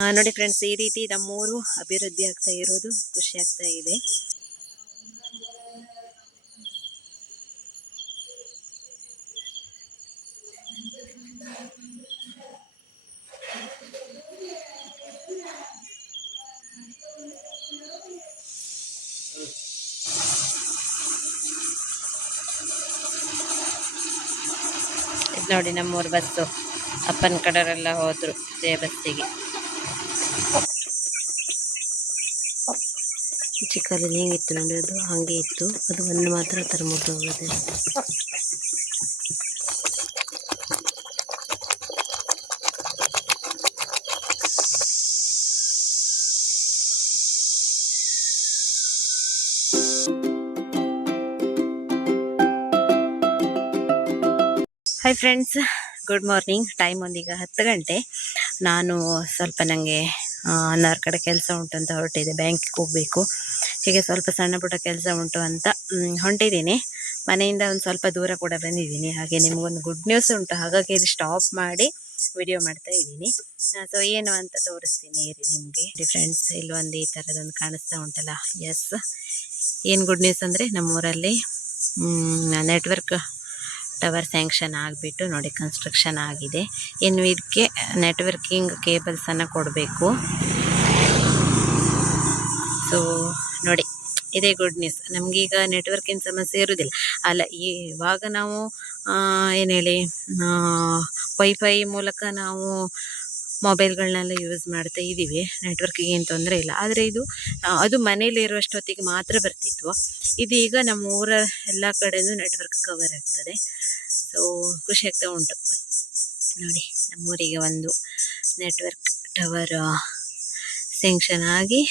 ನೋಡಿ ಫ್ರೆಂಡ್ಸ್, ಈ ರೀತಿ ನಮ್ಮೂರು ಅಭಿವೃದ್ಧಿ ಆಗ್ತಾ ಇರೋದು ಖುಷಿ ಆಗ್ತಾ ಇದೆ. ನೋಡಿ ನಮ್ಮೂರು ಬಸ್ಸು, ಅಪ್ಪನ ಕಡೆಯವರೆಲ್ಲ ಹೋದ್ರು ಇದೇ ಬಸ್ಸಿಗೆ. ಚಿಕ್ಕಲ್ಲಿ ಹೇಗಿತ್ತು ನೋಡಿ, ಅದು ಹಾಗೆ ಇತ್ತು. ಅದು ಒಂದು ಮಾತ್ರ ಥರ ಮುಟ್ಟು ಹೋಗುತ್ತೆ. Hi friends, good morning. Time ಒಂದೀಗ 10 ಗಂಟೆ. ನಾನು ಸ್ವಲ್ಪ ನನಗೆ ಅನ್ನಾರ ಕಡೆ ಕೆಲಸ ಉಂಟು ಅಂತ ಹೊರಟಿದ್ದೆ. ಬ್ಯಾಂಕಿಗೆ ಹೋಗಬೇಕು. ಹೀಗೆ ಸ್ವಲ್ಪ ಸಣ್ಣ ಪುಟ್ಟ ಕೆಲಸ ಉಂಟು ಅಂತ ಹೊಂಟಿದ್ದೀನಿ. ಮನೆಯಿಂದ ಒಂದು ಸ್ವಲ್ಪ ದೂರ ಕೂಡ ಬಂದಿದ್ದೀನಿ. ಹಾಗೆ ನಿಮಗೊಂದು ಗುಡ್ ನ್ಯೂಸ್ ಉಂಟು, ಹಾಗಾಗಿ ಇದು ಸ್ಟಾಪ್ ಮಾಡಿ ವಿಡಿಯೋ ಮಾಡ್ತಾ ಇದ್ದೀನಿ. ಸೊ ಏನು ಅಂತ ತೋರಿಸ್ತೀನಿ ಇರಿ ನಿಮಗೆ. ಫ್ರೆಂಡ್ಸ್, ಇಲ್ಲೊಂದು ಈ ಥರದೊಂದು ಕಾಣಿಸ್ತಾ ಉಂಟಲ್ಲ, ಎಸ್, ಏನು ಗುಡ್ ನ್ಯೂಸ್ ಅಂದರೆ ನಮ್ಮೂರಲ್ಲಿ ನೆಟ್ವರ್ಕ್ ಟವರ್ ಸ್ಯಾಂಕ್ಷನ್ ಆಗಿಬಿಟ್ಟು ನೋಡಿ, ಕನ್ಸ್ಟ್ರಕ್ಷನ್ ಆಗಿದೆ. ಇನ್ನು ಇದಕ್ಕೆ ನೆಟ್ವರ್ಕಿಂಗ್ ಕೇಬಲ್ಸನ್ನು ಕೊಡಬೇಕು. ಸೊ ನೋಡಿ, ಇದೇ ಗುಡ್ ನ್ಯೂಸ್. ನಮಗೀಗ ನೆಟ್ವರ್ಕಿನ ಸಮಸ್ಯೆ ಇರೋದಿಲ್ಲ ಅಲ್ಲ. ಇವಾಗ ನಾವು ಏನು ಹೇಳಿ, ವೈಫೈ ಮೂಲಕ ನಾವು ಮೊಬೈಲ್ಗಳನ್ನೆಲ್ಲ ಯೂಸ್ ಮಾಡ್ತಾ ಇದ್ದೀವಿ. ನೆಟ್ವರ್ಕಿಗೆ ಏನು ತೊಂದರೆ ಇಲ್ಲ. ಆದರೆ ಅದು ಮನೇಲಿ ಇರುವಷ್ಟೊತ್ತಿಗೆ ಮಾತ್ರ ಬರ್ತಿತ್ತು. ಇದೀಗ ನಮ್ಮ ಊರ ಎಲ್ಲ ಕಡೆಯೂ ನೆಟ್ವರ್ಕ್ ಕವರ್ ಆಗ್ತದೆ. ಸೊ ಖುಷಿ ಆಗ್ತಾ ಉಂಟು ನೋಡಿ. ನಮ್ಮೂರಿಗೆ ಒಂದು ನೆಟ್ವರ್ಕ್ ಟವರ್ ಸ್ಯಾಂಕ್ಷನ್ ಆಗಿ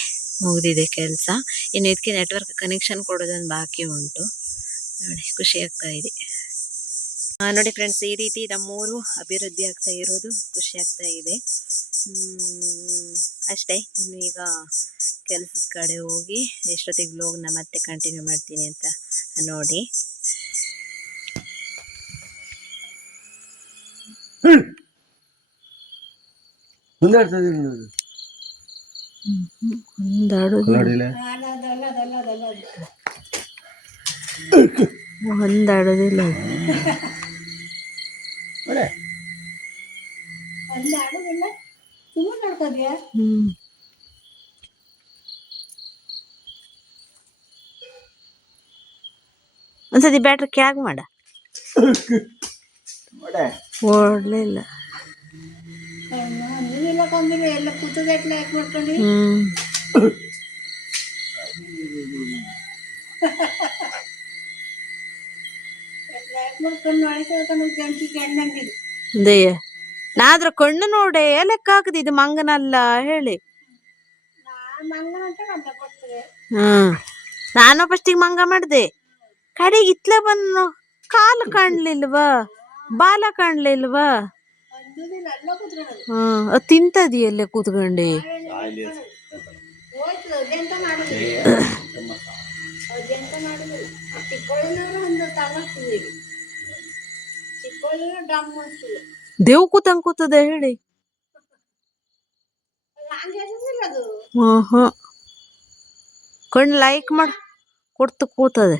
ಮುಗಿದಿದೆ ಕೆಲಸ. ಇನ್ನು ಇದಕ್ಕೆ ನೆಟ್ವರ್ಕ್ ಕನೆಕ್ಷನ್ ಕೊಡೋದೊಂದು ಬಾಕಿ ಉಂಟು ನೋಡಿ. ಖುಷಿ ಆಗ್ತಾ ಇದೆ ನೋಡಿ ಫ್ರೆಂಡ್ಸ್, ಈ ರೀತಿ ನಮ್ಮೂರು ಅಭಿವೃದ್ಧಿ ಆಗ್ತಾ ಇರೋದು ಖುಷಿ ಆಗ್ತಾ ಇದೆ. ಅಷ್ಟೇ. ಇನ್ನು ಈಗ ಕೆಲಸದ ಕಡೆ ಹೋಗಿ ಎಷ್ಟೊತ್ತಿಗೆ ವ್ಲಾಗ್ನ ಮತ್ತೆ ಕಂಟಿನ್ಯೂ ಮಾಡ್ತೀನಿ ಅಂತ ನೋಡಿ. ಹೊಂದಾಡೋದಿಲ್ಲ. ಒಂದ್ಸತಿ ಬ್ಯಾಟ್ರಿ ಕ್ಯಾಗ್ ಮಾಡ ಓಡ್ಲಿಲ್ಲ. ನಾದ್ರ ಕಣ್ಣು ನೋಡೆ ಲೆಕ್ಕ ಹಾಕದ, ಇದು ಮಂಗನಲ್ಲ ಹೇಳಿ. ನಾನು ಫಸ್ಟಿಗೆ ಮಂಗ ಮಾಡ್ದೆ, ಕಡೆಗೆ ಇತ್ಲ ಬಂದು ಕಾಲು ಕಾಣ್ಲಿಲ್ವಾ, ಬಾಲ ಕಾಣ್ಲಿಲ್ವಾ. ತಿಂತದಿಯಲ್ಲೇ ಕೂತ್ಕೊಂಡೆ. ದೇವ್ ಕೂತಂಗ್ ಕೂತದೆ ಹೇಳಿ. ಕಣ್ಣು ಲೈಕ್ ಮಾಡ ಕೊಡ್ತು ಕೂತದೆ.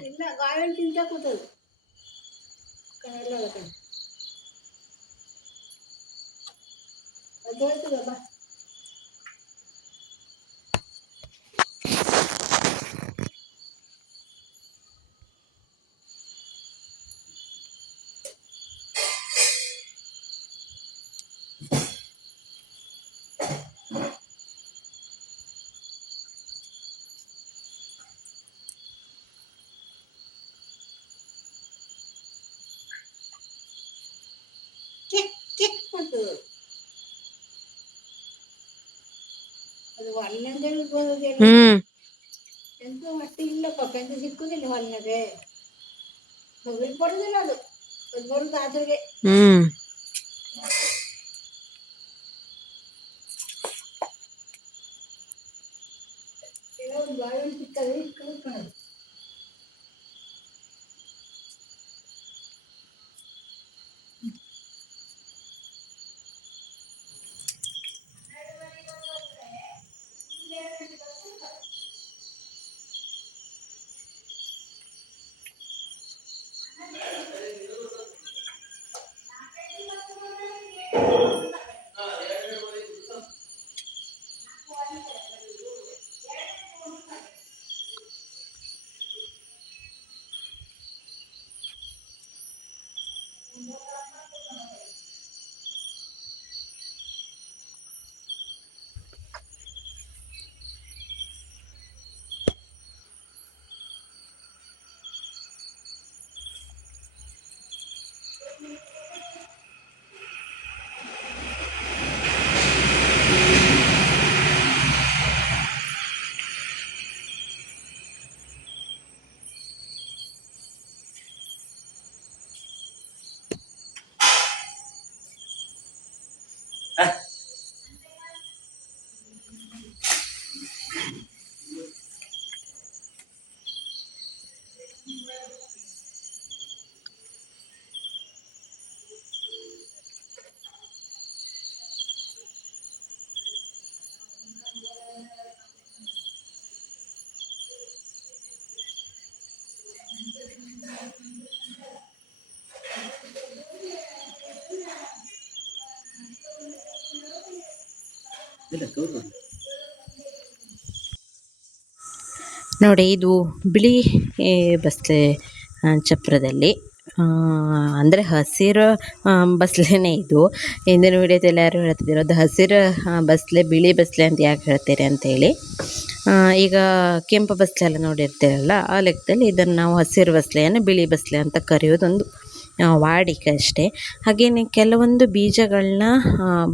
ನೋಡಿ ಇದು ಬಿಳಿ ಬಸ್ಲೆ ಚಪ್ರದಲ್ಲಿ ಅಂದರೆ ಹಸಿರು ಬಸ್ಲೆನೇ ಇದು. ಹಿಂದಿನ ವಿಡಿಯೋದಲ್ಲಿ ಯಾರು ಹೇಳ್ತಿದ್ದೀರೋ ಅದು ಹಸಿರು ಬಸ್ಲೆ ಬಿಳಿ ಬಸ್ಲೆ ಅಂತ ಯಾಕೆ ಹೇಳ್ತೀರಿ ಅಂತೇಳಿ. ಈಗ ಕೆಂಪು ಬಸ್ಲೆ ಎಲ್ಲ ನೋಡಿರ್ತೀರಲ್ಲ, ಆ ಲೆಕ್ಕದಲ್ಲಿ ಇದನ್ನು ನಾವು ಹಸಿರು ಬಸ್ಲೆಯನ್ನು ಬಿಳಿ ಬಸ್ಲೆ ಅಂತ ಕರೆಯೋದೊಂದು ವಾಡಿಕೆ ಅಷ್ಟೇ. ಹಾಗೆಯೇ ಕೆಲವೊಂದು ಬೀಜಗಳನ್ನ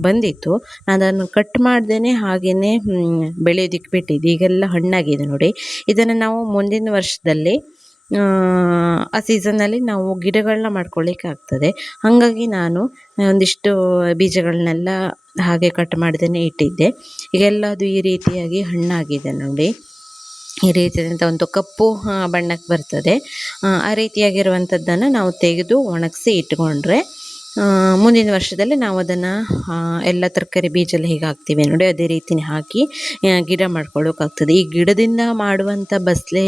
ಬಂದಿತ್ತು, ಅದನ್ನು ಕಟ್ ಮಾಡ್ದೇ ಹಾಗೆಯೇ ಬೆಳೆಯೋದಕ್ಕೆ ಬಿಟ್ಟಿದ್ದು. ಈಗೆಲ್ಲ ಹಣ್ಣಾಗಿದೆ ನೋಡಿ. ಇದನ್ನು ನಾವು ಮುಂದಿನ ವರ್ಷದಲ್ಲಿ ಆ ಸೀಸನ್ನಲ್ಲಿ ನಾವು ಗಿಡಗಳನ್ನ ಮಾಡ್ಕೊಳ್ಳಿಕ್ಕೆ ಆಗ್ತದೆ. ಹಾಗಾಗಿ ನಾನು ಒಂದಿಷ್ಟು ಬೀಜಗಳನ್ನೆಲ್ಲ ಹಾಗೆ ಕಟ್ ಮಾಡ್ದೇ ಇಟ್ಟಿದ್ದೆ. ಈಗೆಲ್ಲ ಅದು ಈ ರೀತಿಯಾಗಿ ಹಣ್ಣಾಗಿದೆ ನೋಡಿ. ಈ ರೀತಿಯಾದಂಥ ಒಂದು ಕಪ್ಪು ಬಣ್ಣಕ್ಕೆ ಬರ್ತದೆ. ಆ ರೀತಿಯಾಗಿರುವಂಥದ್ದನ್ನು ನಾವು ತೆಗೆದು ಒಣಗಿಸಿ ಇಟ್ಕೊಂಡ್ರೆ ಮುಂದಿನ ವರ್ಷದಲ್ಲಿ ನಾವು ಅದನ್ನು ಎಲ್ಲ ತರಕಾರಿ ಬೀಜ ಎಲ್ಲ ಹೇಗೆ ಹಾಕ್ತೀವಿ ನೋಡಿ, ಅದೇ ರೀತಿನೇ ಹಾಕಿ ಗಿಡ ಮಾಡ್ಕೊಳ್ಳೋಕ್ಕಾಗ್ತದೆ. ಈ ಗಿಡದಿಂದ ಮಾಡುವಂಥ ಬಸ್ಲೆ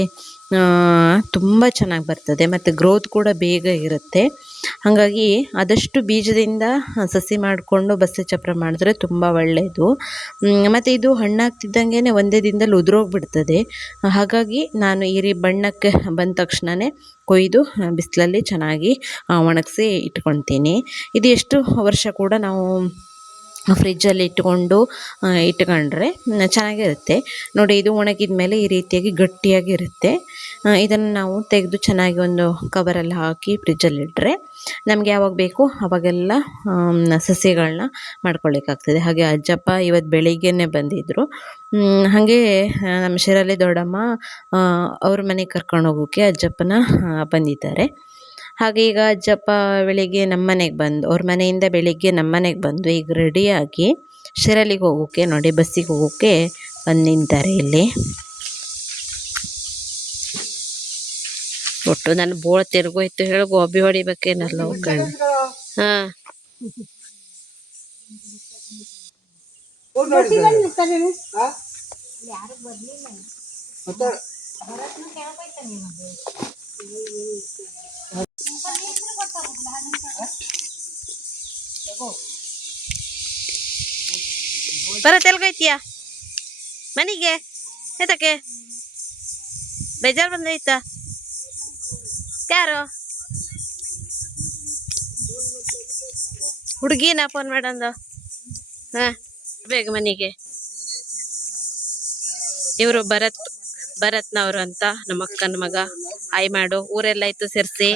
ತುಂಬ ಚೆನ್ನಾಗಿ ಬರ್ತದೆ ಮತ್ತು ಗ್ರೋತ್ ಕೂಡ ಬೇಗ ಇರುತ್ತೆ. ಹಾಗಾಗಿ ಆದಷ್ಟು ಬೀಜದಿಂದ ಸಸಿ ಮಾಡಿಕೊಂಡು ಬಸ್ಲೆ ಚಪ್ರ ಮಾಡಿದ್ರೆ ತುಂಬ ಒಳ್ಳೆಯದು. ಮತ್ತು ಇದು ಹಣ್ಣಾಗ್ತಿದ್ದಂಗೆ ಒಂದೇ ದಿನದಲ್ಲಿ ಉದುರೋಗ್ಬಿಡ್ತದೆ. ಹಾಗಾಗಿ ನಾನು ಈ ಬಣ್ಣಕ್ಕೆ ಬಂದ ತಕ್ಷಣವೇ ಕೊಯ್ದು ಬಿಸಿಲಲ್ಲಿ ಚೆನ್ನಾಗಿ ಒಣಗಿಸಿ ಇಟ್ಕೊಳ್ತೀನಿ. ಇದು ಎಷ್ಟು ವರ್ಷ ಕೂಡ ನಾವು ಫ್ರಿಜ್ಜಲ್ಲಿ ಇಟ್ಕೊಂಡ್ರೆ ಚೆನ್ನಾಗಿರುತ್ತೆ ನೋಡಿ. ಇದು ಒಣಗಿದ ಮೇಲೆ ಈ ರೀತಿಯಾಗಿ ಗಟ್ಟಿಯಾಗಿರುತ್ತೆ. ಇದನ್ನು ನಾವು ತೆಗೆದು ಚೆನ್ನಾಗಿ ಒಂದು ಕವರಲ್ಲಿ ಹಾಕಿ ಫ್ರಿಜ್ಜಲ್ಲಿಟ್ಟರೆ ನಮಗೆ ಯಾವಾಗ ಬೇಕು ಆವಾಗೆಲ್ಲ ಸಸ್ಯಗಳನ್ನ ಮಾಡ್ಕೊಳ್ಳಿಕ್ಕಾಗ್ತದೆ. ಹಾಗೆ ಅಜ್ಜಪ್ಪ ಇವತ್ತು ಬೆಳಿಗ್ಗೆನೇ ಬಂದಿದ್ದರು. ಹಾಗೆ ನಮ್ಮ ಶಿರಲ್ಲಿ ದೊಡ್ಡಮ್ಮ ಅವ್ರ ಮನೆಗೆ ಕರ್ಕೊಂಡು ಹೋಗೋಕ್ಕೆ ಅಜ್ಜಪ್ಪನ ಬಂದಿದ್ದಾರೆ. ಹಾಗೆ ಈಗ ಅಜ್ಜಪ್ಪ ಬೆಳಿಗ್ಗೆ ನಮ್ಮ ಮನೆಗೆ ಬಂದು, ಅವ್ರ ಮನೆಯಿಂದ ಬೆಳಿಗ್ಗೆ ನಮ್ಮ ಮನೆಗೆ ಬಂದು ಈಗ ರೆಡಿಯಾಗಿ ಶಿರಲ್ಲಿಗೆ ಹೋಗೋಕ್ಕೆ ನೋಡಿ, ಬಸ್ಸಿಗೆ ಹೋಗೋಕ್ಕೆ ಬಂದು ನಿಂತಾರೆ ಇಲ್ಲಿ. ಒಟ್ಟು ನಾನು ಬೋಳ ತಿರ್ಗೋಯ್ತು ಹೇಳಿ ಗೋಬಿ ಹೊಡಿಬೇಕೇನಲ್ಲ ಹೋಗ್ಕೊಂಡು. ಹಾಂ ಬರತ್ತೆ ಎಲ್ಗೈತಿಯಾ ಮನೆಗೆ? ಎದಕ್ಕೆ ಬೇಜಾರು ಬಂದೈತಾ? ಯಾರು ಹುಡುಗಿನ ಫೋನ್ ಮಾಡಂದು? ಹಾಂ ಬೇಗ ಮನೆಗೆ. ಇವರು ಭರತ್ನವರು ಅಂತ ನಮ್ಮ ಅಕ್ಕನ ಮಗ. ಆಯ್ ಮಾಡು. ಊರೆಲ್ಲ ಇತ್ತು ಸೇರಿಸಿ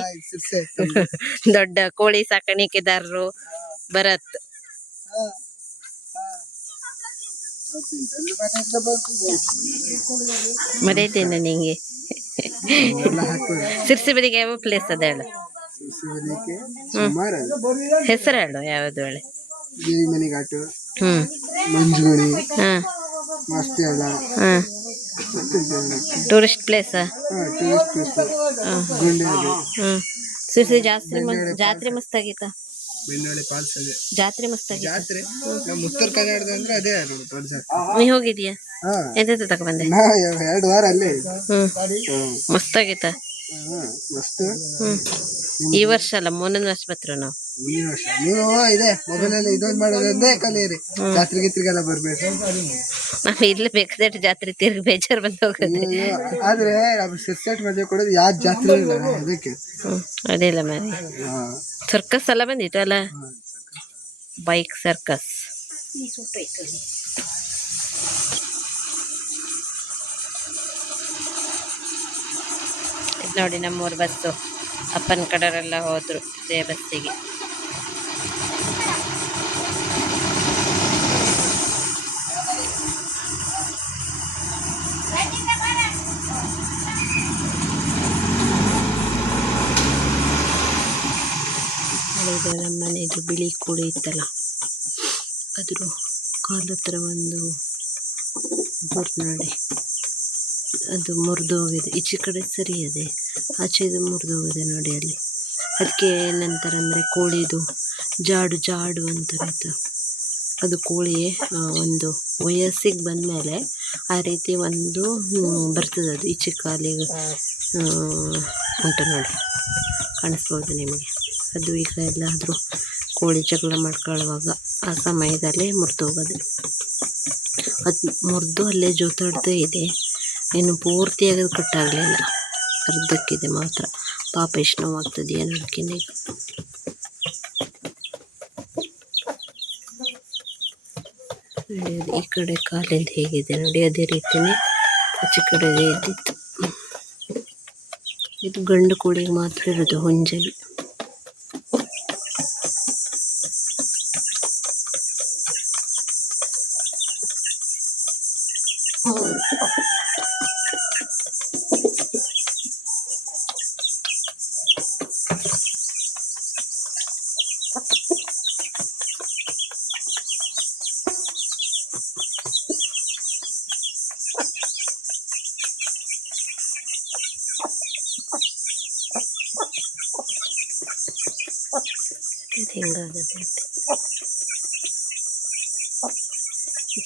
ದೊಡ್ಡ ಕೋಳಿ ಸಾಕಾಣಿಕೆದಾರರು ಭರತ್. ಮರೆಯತೇನೆ ನಿಂಗೆ. ಸಿರ್ಸಿ ಬದಿಗೆ ಯಾವ ಪ್ಲೇಸ್ ಅದ ಹೇಳು? ಹೆಸರು ಹೇಳು ಯಾವ್ದು ಹೇಳಿ. Tourist place. ಸಿರ್ಸಿ ಜಾತ್ರೆ ಮಸ್ತ್ ಆಗಿತ್ತ. ಜಾತ್ರೆ ಮಸ್ತ್ ಆಗಿತ್ತು. ಉತ್ತರ ಕನ್ನಡದ ಅಂದ್ರೆ ಅದೇ ನೀ ಹೋಗಿದೀಯಾ? ಎಂತ ತಗೊಂಡ್ಬಂದೆ? 2 ವಾರ ಅಲ್ಲೇ. ಮಸ್ತ್ ಆಗಿತ್ತ. ಈ ವರ್ಷ ಅಲ್ಲ ಮುಂದಿನ ವರ್ಷ ಬರ್ತೀರ ನಾವು. ನೀವು ಇದೆ ಮೊಬೈಲಲ್ಲಿ ಇದೊಂದು ಮಾಡೋದಂದ್ರೆ ಕಲಿಯಿರಿ. ಜಾತ್ರೆ ಗಿತ್ರಿಗೆಲ್ಲ ಬರ್ಬೇಕು. ನಾವು ಇಲ್ಲೇ ಬೇಕಾದಷ್ಟು ಜಾತ್ರೆ ತಿರ್ಗಿ ಬೇಜಾರು ಬಂದು ಹೋಗೋದು. ಆದ್ರೆ ನಾವು ಸಿರ್ಸೆಟ್ ಮದುವೆ ಕೊಡೋದು ಯಾವ ಜಾತ್ರೆ ಇಲ್ಲ ಅದಕ್ಕೆ. ಅದಿಲ್ಲ ಮರಿ. ಸರ್ಕಸ್ ಎಲ್ಲ ಬಂದಿತ್ತು ಅಲ್ಲ, ಬೈಕ್ ಸರ್ಕಸ್. ನೋಡಿ ನಮ್ಮೂರು ಬಸ್ಸು. ಅಪ್ಪನ ಕಡೆಯವರೆಲ್ಲ ಹೋದ್ರು ಇದೇ ಬಸ್ಸಿಗೆ. ಇದು ನಮ್ಮ ಮನೆಯದು ಬಿಳಿ ಕೋಳಿ ಇತ್ತಲ್ಲ, ಅದ್ರ ಕಾಲ ಹತ್ರ ಒಂದು ನೋಡಿ ಅದು ಮುರಿದು ಹೋಗಿದೆ. ಈಚೆ ಕಡೆ ಸರಿ ಇದೆ, ಆಚೆದು ಮುರಿದು ಹೋಗಿದೆ ನೋಡಿ ಅಲ್ಲಿ. ಅದಕ್ಕೆ ಏನಂತಾರೆ ಅಂದರೆ ಕೋಳಿದು ಜಾಡು ಅಂತಾರೆ. ಅದು ಕೋಳಿ ಒಂದು ವಯಸ್ಸಿಗೆ ಬಂದಮೇಲೆ ಆ ರೀತಿ ಒಂದು ಬರ್ತದೆ. ಅದು ಈಚೆ ಕಾಲಿಗೆ ಉಂಟು ನೋಡಿ, ಕಾಣಿಸ್ಬೋದು ನಿಮಗೆ. ಅದು ಈಗ ಎಲ್ಲಾದರೂ ಕೋಳಿ ಜಗಳ ಮಾಡ್ಕೊಳ್ಳುವಾಗ ಆ ಸಮಯದಲ್ಲಿ ಮುರಿದು ಹೋಗೋದು. ಅದು ಮುರಿದು ಅಲ್ಲೇ ಜೋತಾಡ್ತಾ ಇದೆ. ಇನ್ನು ಪೂರ್ತಿಯಾಗಿ ಅದು ಕಟ್ಟಾಗಲಿಲ್ಲ, ಅರ್ಧಕ್ಕಿದೆ ಮಾತ್ರ. ಪಾಪ ಎಷ್ಟು ನೋವಾಗ್ತದೆಯಾ ನೋಡ್ತೀನಿ ಈಗ. ಈ ಕಡೆ ಕಾಲಿಂದ ಹೇಗಿದೆ ನೋಡಿ, ಅದೇ ರೀತಿಯೇ ಆಚೆ ಕಡೆದೇ ಇದ್ದಿತ್ತು. ಇದು ಗಂಡು ಕೋಳಿಗೆ ಮಾತ್ರ ಇರೋದು, ಹುಂಜಲಿ. ಹಿಂಗಾಗದೆ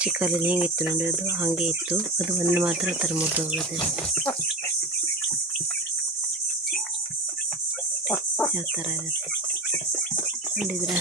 ಚಿಕ್ಕಲ್ಲಿ ಹೆಂಗಿತ್ತು ನೋಡಿ, ಅದು ಹಾಗೆ ಇತ್ತು. ಅದು ಒಂದು ಮಾತ್ರ ಆ ಥರ ಮುರಿದೋಗದೆ ಯಾವ ಥರ ಆಗುತ್ತೆ ನೋಡಿದ್ರೆ.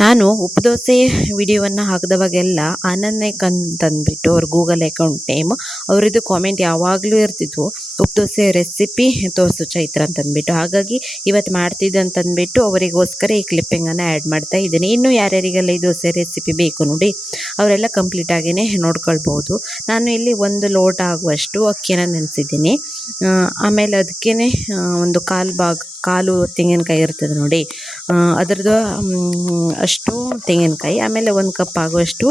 ನಾನು ಉಪ್ಪು ದೋಸೆ ವಿಡಿಯೋವನ್ನು ಹಾಕಿದವಾಗೆಲ್ಲ ಆನಂದ್ ನಾಯ್ಕ್ ಅಂತಂದ್ಬಿಟ್ಟು ಅವ್ರ ಗೂಗಲ್ ಅಕೌಂಟ್ ನೇಮ್, ಅವರದ್ದು ಕಾಮೆಂಟ್ ಯಾವಾಗಲೂ ಇರ್ತಿದ್ವು, ಉಪ್ಪು ದೋಸೆ ರೆಸಿಪಿ ತೋರಿಸು ಚೈತ್ರ ಅಂತಂದ್ಬಿಟ್ಟು. ಹಾಗಾಗಿ ಇವತ್ತು ಮಾಡ್ತಿದ್ದೆ ಅಂತಂದ್ಬಿಟ್ಟು ಅವರಿಗೋಸ್ಕರ ಈ ಕ್ಲಿಪ್ಪಿಂಗನ್ನು ಆ್ಯಡ್ ಮಾಡ್ತಾ ಇದ್ದೀನಿ. ಇನ್ನು ಯಾರ್ಯಾರಿಗೆಲ್ಲ ಈ ದೋಸೆ ರೆಸಿಪಿ ಬೇಕು ನೋಡಿ, ಅವರೆಲ್ಲ ಕಂಪ್ಲೀಟಾಗಿಯೇ ನೋಡ್ಕೊಳ್ಬೋದು. ನಾನು ಇಲ್ಲಿ 1 ಲೋಟ ಆಗುವಷ್ಟು ಅಕ್ಕಿಯನ್ನು ನೆನೆಸಿದ್ದೀನಿ. ಆಮೇಲೆ ಅದಕ್ಕೇ ಒಂದು ಕಾಲು ತೆಂಗಿನಕಾಯಿ ಇರ್ತದೆ ನೋಡಿ, ಅದರದ್ದು ಅಷ್ಟು ತೆಂಗಿನಕಾಯಿ. ಆಮೇಲೆ 1 ಕಪ್ ಆಗುವಷ್ಟು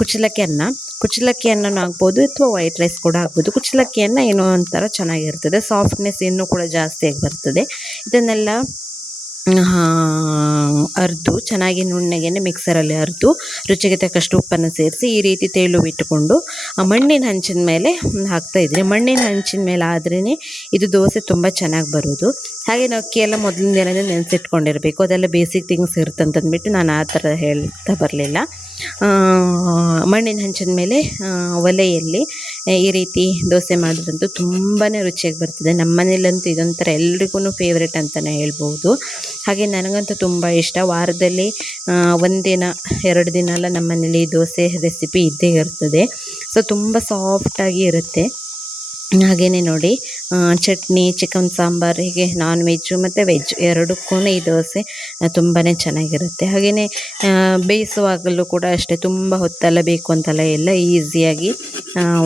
ಕುಚ್ಚಲಕ್ಕಿ ಅನ್ನನೂ ಆಗ್ಬೋದು ಅಥವಾ ವೈಟ್ ರೈಸ್ ಕೂಡ ಆಗ್ಬೋದು. ಕುಚ್ಚಲಕ್ಕಿ ಅನ್ನ ಏನೋ ಒಂಥರ ಚೆನ್ನಾಗಿರ್ತದೆ, ಸಾಫ್ಟ್ನೆಸ್ ಇನ್ನೂ ಕೂಡ ಜಾಸ್ತಿಯಾಗಿ ಬರ್ತದೆ. ಇದನ್ನೆಲ್ಲ ಅರೆದು ಚೆನ್ನಾಗಿ ನುಣ್ಣಗೆ ಮಿಕ್ಸರಲ್ಲಿ ಅರೆದು ರುಚಿಗೆ ತಕ್ಕಷ್ಟು ಉಪ್ಪನ್ನು ಸೇರಿಸಿ ಈ ರೀತಿ ತೆಳು ಬಿಟ್ಟುಕೊಂಡು ಮಣ್ಣಿನ ಹಂಚಿನ ಮೇಲೆ ಹಾಕ್ತಾಯಿದ್ದೀನಿ. ಮಣ್ಣಿನ ಹಂಚಿನ ಮೇಲೆ ಆದ್ರೇ ಇದು ದೋಸೆ ತುಂಬ ಚೆನ್ನಾಗಿ ಬರೋದು. ಹಾಗೆ ಅಕ್ಕಿ ಎಲ್ಲ ಮೊದಲಿನ ದಿನವೇ ನೆನೆಸಿಟ್ಕೊಂಡಿರಬೇಕು, ಅದೆಲ್ಲ ಬೇಸಿಕ್ ಥಿಂಗ್ಸ್ ಇರ್ತಂತಂದ್ಬಿಟ್ಟು ನಾನು ಆ ಥರ ಹೇಳ್ತಾ ಬರಲಿಲ್ಲ. ಮಣ್ಣಿನ ಹಂಚಿನ ಮೇಲೆ ಒಲೆಯಲ್ಲಿ ಈ ರೀತಿ ದೋಸೆ ಮಾಡಿದ್ರಂತೂ ತುಂಬಾ ರುಚಿಯಾಗಿ ಬರ್ತದೆ. ನಮ್ಮ ಮನೇಲಂತೂ ಇದೊಂಥರ ಎಲ್ರಿಗೂ ಫೇವ್ರೇಟ್ ಅಂತಲೇ ಹೇಳ್ಬೋದು. ಹಾಗೆ ನನಗಂತೂ ತುಂಬ ಇಷ್ಟ. ವಾರದಲ್ಲಿ 1 ದಿನ 2 ದಿನ ಎಲ್ಲ ನಮ್ಮ ಮನೇಲಿ ದೋಸೆ ರೆಸಿಪಿ ಇದ್ದೇ ಇರ್ತದೆ. ಸೊ ತುಂಬ ಸಾಫ್ಟಾಗಿ ಇರುತ್ತೆ. ಹಾಗೆಯೇ ನೋಡಿ ಚಟ್ನಿ, ಚಿಕನ್ ಸಾಂಬಾರು, ಹೀಗೆ ನಾನ್ ವೆಜ್ಜು ಮತ್ತು ವೆಜ್ ಎರಡಕ್ಕೂ ಈ ದೋಸೆ ತುಂಬಾ ಚೆನ್ನಾಗಿರುತ್ತೆ. ಹಾಗೆಯೇ ಬೇಯಿಸುವಾಗಲೂ ಕೂಡ ಅಷ್ಟೇ, ತುಂಬ ಹೊತ್ತೆಲ್ಲ ಬೇಕು ಅಂತಲ್ಲ, ಎಲ್ಲ ಈಸಿಯಾಗಿ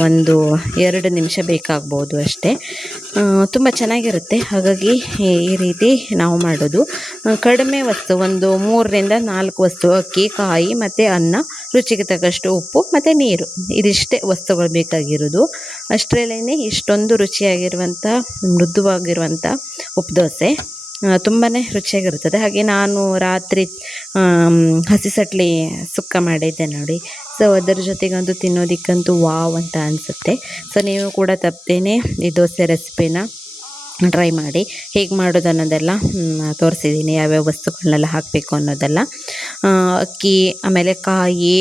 ಒಂದು 2 ನಿಮಿಷ ಬೇಕಾಗ್ಬೋದು ಅಷ್ಟೇ. ತುಂಬ ಚೆನ್ನಾಗಿರುತ್ತೆ. ಹಾಗಾಗಿ ಈ ರೀತಿ ನಾವು ಮಾಡೋದು. ಕಡಿಮೆ ವಸ್ತು, ಒಂದು 3ರಿಂದ 4 ವಸ್ತು, ಅಕ್ಕಿ, ಕಾಯಿ ಮತ್ತು ಅನ್ನ, ರುಚಿಗೆ ತಕ್ಕಷ್ಟು ಉಪ್ಪು ಮತ್ತು ನೀರು, ಇದಿಷ್ಟೇ ವಸ್ತುಗಳು ಬೇಕಾಗಿರೋದು. ಅಷ್ಟರಲ್ಲೇ ಇಷ್ಟೊಂದು ರುಚಿಯಾಗಿರುವಂಥ, ಮೃದುವಾಗಿರುವಂಥ ಉಪ್ಪಿದೋಸೆ ತುಂಬಾ ರುಚಿಯಾಗಿರುತ್ತದೆ. ಹಾಗೆ ನಾನು ರಾತ್ರಿ ಹಸಿ ಸಟ್ಲಿ ಸುಕ್ಕ ಮಾಡಿದ್ದೆ ನೋಡಿ. ಸೊ ಅದರ ಜೊತೆಗಂತೂ ತಿನ್ನೋದಕ್ಕಂತೂ ವಾವ್ ಅಂತ ಅನಿಸುತ್ತೆ. ಸೊ ನೀವು ಕೂಡ ತಪ್ಪದೇನೆ ಈ ದೋಸೆ ರೆಸಿಪಿನ ಟ್ರೈ ಮಾಡಿ. ಹೇಗೆ ಮಾಡೋದು ಅನ್ನೋದೆಲ್ಲ ತೋರಿಸಿದ್ದೀನಿ, ಯಾವ್ಯಾವ ವಸ್ತುಗಳನ್ನೆಲ್ಲ ಹಾಕಬೇಕು ಅನ್ನೋದೆಲ್ಲ. ಅಕ್ಕಿ, ಆಮೇಲೆ ಕಾಯಿ,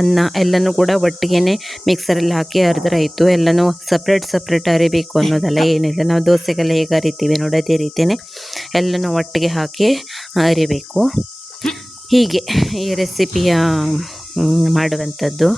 ಅನ್ನ ಎಲ್ಲನೂ ಕೂಡ ಒಟ್ಟಿಗೆ ಮಿಕ್ಸರಲ್ಲಿ ಹಾಕಿ ಅರೆದ್ರಾಯಿತು. ಎಲ್ಲನೂ ಸಪ್ರೇಟ್ ಅರಿಬೇಕು ಅನ್ನೋದೆಲ್ಲ ಏನಿಲ್ಲ. ನಾವು ದೋಸೆಗೆಲ್ಲ ಹೇಗೆ ಅರಿತೀವಿ ನೋಡಿ, ಅದೇ ರೀತಿಯೇ ಎಲ್ಲನೂ ಒಟ್ಟಿಗೆ ಹಾಕಿ ಅರಿಬೇಕು. ಹೀಗೆ ಈ ರೆಸಿಪಿಯ ಮಾಡುವಂಥದ್ದು.